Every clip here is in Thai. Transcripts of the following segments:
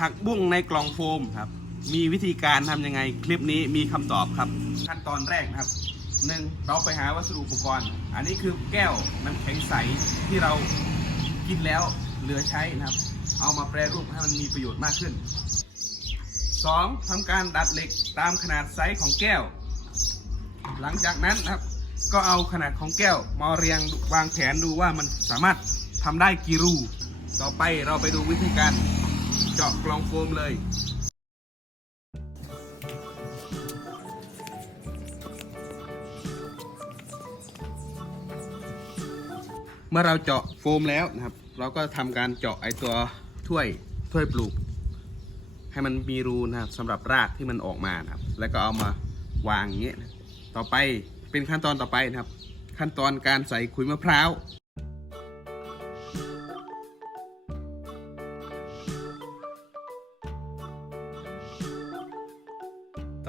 ผักบุ้งในกล่องโฟมครับ มีวิธีการทำยังไงคลิปนี้มีคำตอบครับ ขั้นตอนแรกนะครับหนึ่งเราไปหาวัสดุอุปกรณ์ อันนี้คือแก้วน้ำแข็งใสที่เรากินแล้วเหลือใช้นะครับ เอามาแปรรูปให้มันมีประโยชน์มากขึ้น 2. ทำการดัดเหล็กตามขนาดไซส์ของแก้ว หลังจากนั้นนะครับ ก็เอาขนาดของแก้วมาเรียงวางแผนดูว่ามันสามารถทำได้กี่รู ต่อไปเราไปดูวิธีการ เจาะกล่องโฟมเลย เมื่อเราเจาะโฟมแล้วนะครับ เราก็ทำการเจาะไอตัวถ้วยถ้วยปลูก ให้มันมีรูนะครับสำหรับรากที่มันออกมานะครับ แล้วก็เอามาวางอย่างเงี้ยต่อไปเป็นขั้นตอนต่อไปนะครับ ขั้นตอนการใส่ขุยมะพร้าว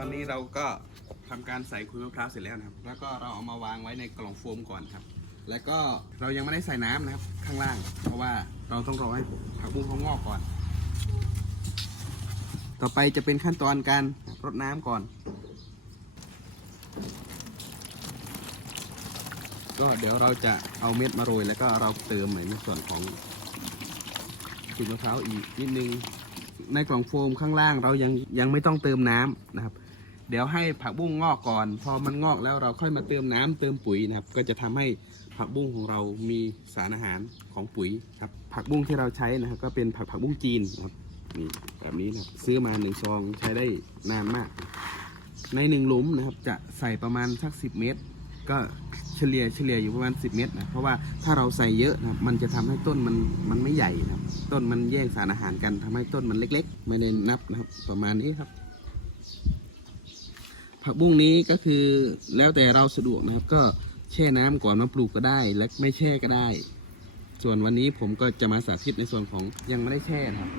อนนี้เราก็ทำการใส่ขุยมะพร้าวเสร็จแล้วนะครับ แล้วก็เราเอามาวางไว้ในกล่องโฟมก่อนครับ แล้วก็เรายังไม่ได้ใส่น้ำนะครับ ข้างล่าง เพราะว่าเราต้องรอให้ผักบุ้งเขางอกก่อน ต่อไปจะเป็นขั้นตอนการรดน้ำก่อน ก็เดี๋ยวเราจะเอาเม็ดมาโรยแล้วก็เราเติมในส่วนของขุยมะพร้าวอีกนิดนึงในกล่องโฟมข้างล่างเรายังยังไม่ต้องเติมน้ำนะครับ เดี๋ยวให้ผักบุ้งงอกก่อน พอมันงอกแล้วเราค่อยมาเติมน้ำเติมปุ๋ยนะครับ ก็จะทำให้ผักบุ้งของเรามีสารอาหารของปุ๋ยครับ ผักบุ้งที่เราใช้นะครับ ก็เป็นผักผักบุ้งจีนนะครับนี่แบบนี้นะครับซื้อมาหนึ่งซองใช้ได้นานมาก ในหนึ่งหลุมนะครับ จะใส่ประมาณสักสิบเมตร ก็เฉลี่ยเฉลี่ยอยู่ประมาณ 10 เมตรนะเพราะว่าถ้าเราใส่เยอะนะครับมันจะทำให้ต้นมันมันไม่ใหญ่นะครับ ต้นมันแย่งสารอาหารกันทำให้ต้นมันเล็ก ๆ ไม่ได้นับนะครับประมาณนี้ครับ ผักบุ้งนี้ก็คือแล้วแต่เราสะดวกนะครับ ก็แช่น้ำก่อนมาปลูกก็ได้ และไม่แช่ก็ได้ ส่วนวันนี้ผมก็จะมาสาธิตในส่วนของยังไม่ได้แช่นะครับ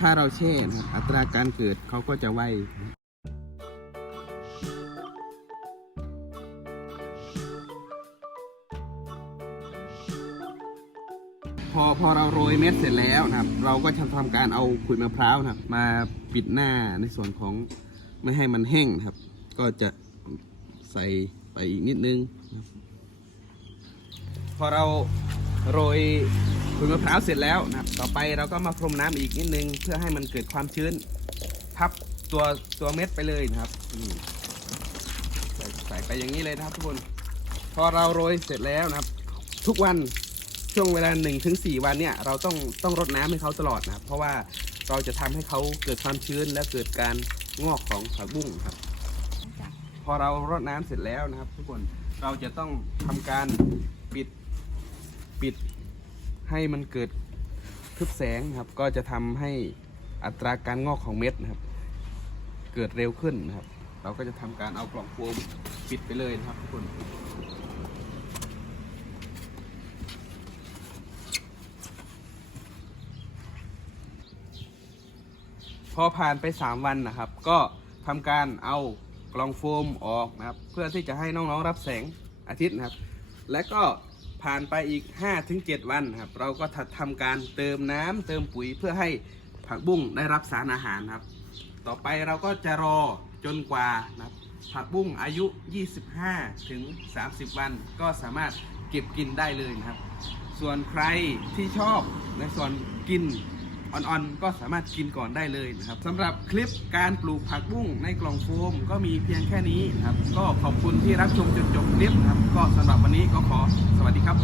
ถ้าเราแช่นะครับอัตราการเกิดเขาก็จะไวพอพอเราโรยเม็ดเสร็จแล้วนะครับ เราก็จะทำการเอาขุยมะพร้าวนะครับ มาปิดหน้าในส่วนของ ไม่ให้มันแห้งครับ ก็จะใส่ไปอีกนิดนึงครับพอเราโรยขุยมะพร้าวเสร็จแล้วนะครับต่อไปเราก็มาพรมน้ำอีกนิดนึง เพื่อให้มันเกิดความชื้นทับตัวตัวเม็ดไปเลยนะครับใส่ใส่ไปอย่างนี้เลยนะครับทุกคน พอเราโรยเสร็จแล้วนะครับ ทุกวันช่วงเวลา1นถึงสวันเนี่ยเราต้องต้องรดน้ำให้เขาตลอดนะครับเพราะว่าเราจะทำให้เขาเกิดความชื้นและเกิดการ งอกของผักบุ้งครับ พอเรารดน้ำเสร็จแล้วนะครับ ทุกคนเราจะต้องทำการปิดปิดให้มันเกิดทึบแสงนะครับ ก็จะทำให้อัตราการงอกของเม็ดนะครับ เกิดเร็วขึ้นนะครับ เราก็จะทำการเอากล่องโฟมปิดไปเลยนะครับทุกคน พอผ่านไป 3 วันนะครับ ก็ทำการเอากล่องโฟมออกนะครับ เพื่อที่จะให้น้องๆรับแสงอาทิตย์นะครับ และก็ผ่านไปอีก 5-7 วันครับ เราก็ทำการเติมน้ำเติมปุ๋ยเพื่อให้ผักบุ้งได้รับสารอาหารครับ ต่อไปเราก็จะรอจนกว่านะครับผักบุ้งอายุ 25 ถึง 30 วัน ก็สามารถเก็บกินได้เลยนะครับ ส่วนใครที่ชอบในส่วนกิน อ่อนๆ ก็สามารถกินก่อนได้เลยนะครับสำหรับคลิปการปลูกผักบุ้งในกล่องโฟมก็มีเพียงแค่นี้นะครับ ก็ขอบคุณที่รับชมจนจบคลิปนะครับ ก็สำหรับวันนี้ก็ขอสวัสดีครับ